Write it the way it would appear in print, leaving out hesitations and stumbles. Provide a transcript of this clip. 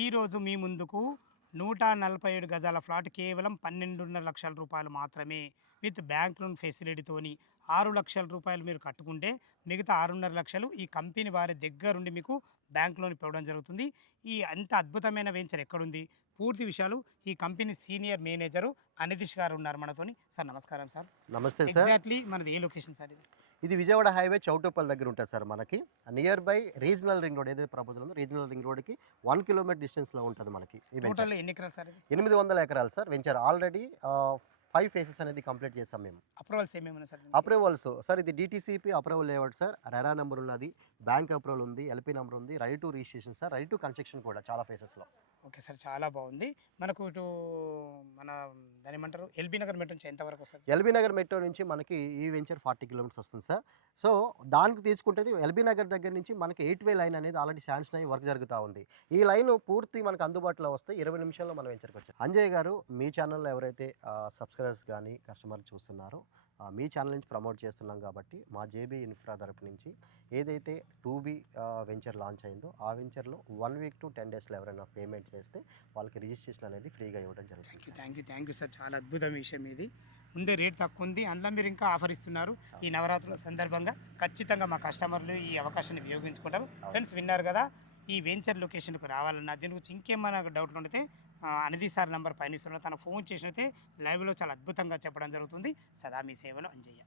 ఈరోజు మీ ముందుకు 147 గజాల ఫ్లాట్ కేవలం 12.5 లక్షల రూపాయలు మాత్రమే విత్ బ్యాంక్ లోన్ ఫెసిలిటీతోని 6 లక్షల రూపాయలు మీరు కట్టుకుంటే మిగతా 6.5 లక్షలు ఈ కంపెనీ వారి దగ్గరుండి మీకు బ్యాంక్ లోన్ ఇవ్వడం జరుగుతుంది. ఈ అంత అద్భుతమైన వెంచర్ ఎక్కడుంది? పూర్తి విషయాలు ఈ కంపెనీ సీనియర్ మేనేజరు అనితీష్ గారు ఉన్నారు మనతోని. సార్ నమస్కారం సార్. నమస్తే సార్. ఎగ్జాక్ట్లీ మనది ఏ లొకేషన్ సార్ ఇది? ఇది విజయవాడ హైవే చౌటుప్పల్ దగ్గర ఉంటుంది సార్. మనకి near by regional ring road ఏదైతే ప్రపోజల్ ఉందో రీజనల్ రింగ్ రోడ్కి 1 కిలోమీటర్ డిస్టెన్స్లో ఉంటుంది మనకి. టోటల్ ఎన్ని ఎకరాలు సార్ ఇది? 800 ఎకరాలు సార్. వెంచర్ ఆల్రెడీ 5 ఫేసెస్ అనేది కంప్లీట్ చేసాం మేము. అప్రూవల్స్ ఏమేమి ఉన్నాయి సార్? అప్రూవల్స్ సార్ ఇది DTCP approval layout sir. RERA number ఉన్నది, బ్యాంక్ అప్రూవల్ ఉంది, ఎల్పీ నెంబర్ ఉంది, right to registration sir, right to construction కూడా చాలా ఫేసెస్లో. ఓకే సార్, చాలా బాగుంది. మనకు ఇటు మన దాని ఏమంటారు ఎల్బీ నగర్ మెట్రో నుంచి ఎంతవరకు వస్తుంది? ఎల్బీ నగర్ మెట్రో నుంచి మనకి ఈ వెంచర్ 40 కిలోమీటర్స్ వస్తుంది సార్. సో దానికి తీసుకుంటే ఎల్బీ నగర్ దగ్గర నుంచి మనకి 8 వే లైన్ అనేది ఆల్రెడీ శాంక్షన్ అయ్యి వర్క్ జరుగుతూ ఉంది. ఈ లైన్ పూర్తి మనకు అందుబాటులో వస్తే 20 నిమిషాల్లో మన వెంచర్కి వచ్చాం. అంజయ్ గారు, మీ ఛానల్లో ఎవరైతే సబ్స్క్రైబర్స్ కానీ కస్టమర్లు చూస్తున్నారో మీ ఛానల్ నుంచి ప్రమోట్ చేస్తున్నాం కాబట్టి మా జేబీ ఇన్ఫ్రా తరపు నుంచి ఏదైతే 2B వెంచర్ లాంచ్ అయిందో ఆ వెంచర్లో 1 వీక్ టు 10 డేస్లో ఎవరైనా పేమెంట్ చేస్తే వాళ్ళకి రిజిస్ట్రేషన్ అనేది ఫ్రీగా ఇవ్వడం జరుగుతుంది. థ్యాంక్ యూ సార్, చాలా అద్భుతమైన విషయం ఇది. ముందే రేట్ తక్కువ ఉంది, అందులో మీరు ఇంకా ఆఫర్ ఇస్తున్నారు. ఈ నవరాత్రుల సందర్భంగా ఖచ్చితంగా మా కస్టమర్లు ఈ అవకాశాన్ని వినియోగించుకుంటారు. ఫ్రెండ్స్ విన్నారు కదా, ఈ వెంచర్ లొకేషన్కు రావాలన్నా దీని గురించి ఇంకేమైనా డౌట్లు ఉంటే అనిధి సార్ నంబర్ పైన ఇస్తున్నారు, తనకు ఫోన్ చేసినైతే లైవ్లో చాలా అద్భుతంగా చెప్పడం జరుగుతుంది. సదా మీ సేవలో అంజయ్య.